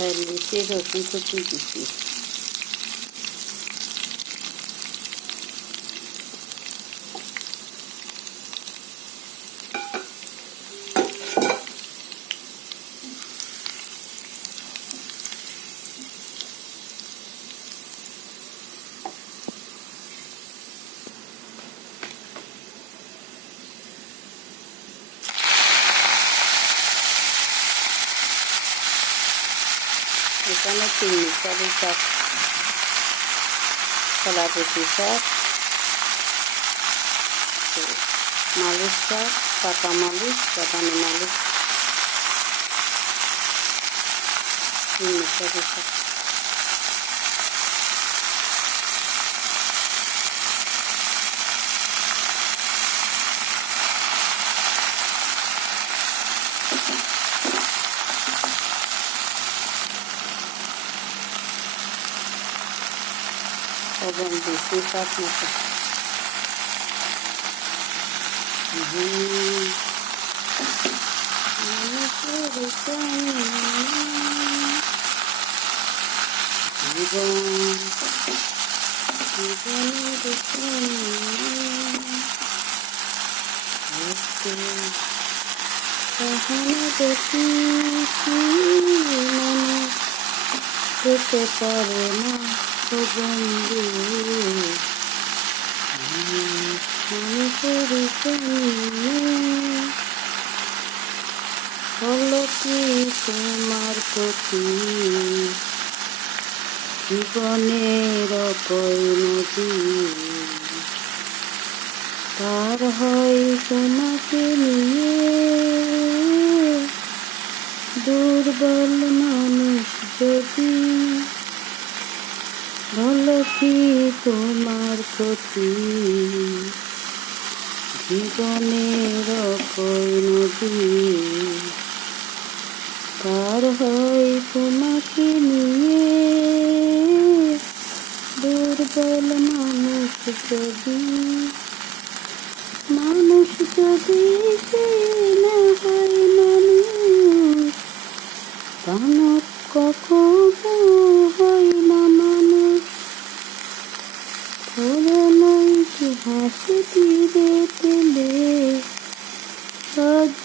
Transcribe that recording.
और नीचे रोटी को पीटी थी এখানে তিন সবই সব কলাপতি সব মালিশ সব পাকা মালিশ বাদামি মালিশ তিন সবই শাক vamos descer só com essa. Uhum. bom. separé bom. মনে ও বন্ধু মানুষের হলো কি তোমার প্রতি জীবনের পরিণতি তার হয় তোমাকে নিয়ে দুর্বল মানুষ যদি ভালো তোমার প্রতি জীবনের পরিণতি তার হয় তোমাকে নিয়ে। দুর্বল মানুষ যদি মানুষ যদি সে না হয় মানুষ